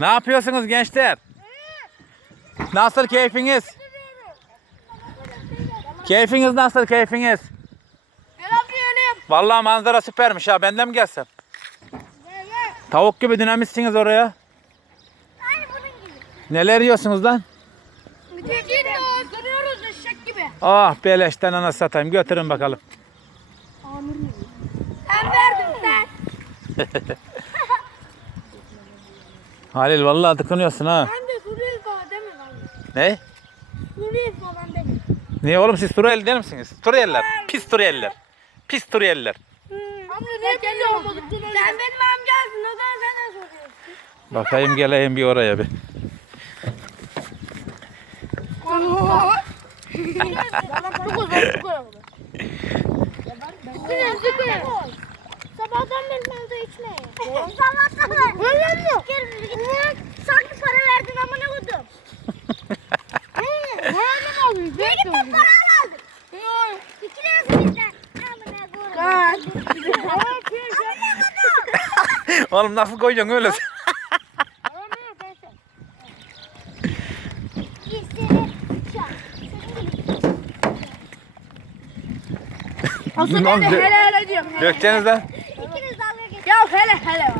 Ne yapıyorsunuz gençler? Nasıl keyfiniz? Keyfiniz nasıl keyfiniz? Vallahi manzara süpermiş ha. Benden mi gelsem? Tavuk gibi dinamitsiniz oraya. Neler yiyorsunuz lan? Ah beleşten ana satayım. Götürün bakalım. Sen verdin sen. Halil vallahi tıkınıyorsun ha. Ben de Suriyeli falan deme lan. Ne? Suriyeli falan deme. Niye oğlum siz Suriyeli değil misiniz? Suriyeliler. Pis Suriyeliler. Pis Suriyeliler. Amca ne belli olmadık. Sen benim amcasın o zaman sen de soruyorsun. Bakayım geleyim bir oraya bir. Sabahtan beri sen su içme. Sabahtan beri. Öyle mi? Sanki para verdin ama ne kodum? Para ne aldın? Ne gittin para aldın? İki lirası bizden. Amına koyayım. Oğlum nasıl koyacaksın öyle? Aslında ben de hele hele diyorum. Dökeceğiniz lan. İkiniz dalga geçin. Ya hele hele.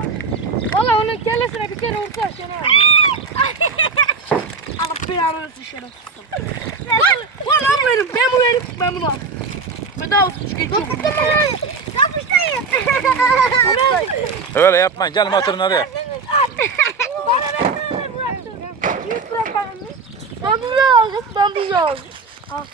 Valla onun kellesine bir kere vursa aşağı Alıp bir anını dışarı. Lan, lan lan benim. Ben bu benim. Ben bunu al. Bedava suç. Kapıştayım. Öyle yapmayın. Canım oturun bana. Ben bunu aldım. Ben bunu aldım. Al.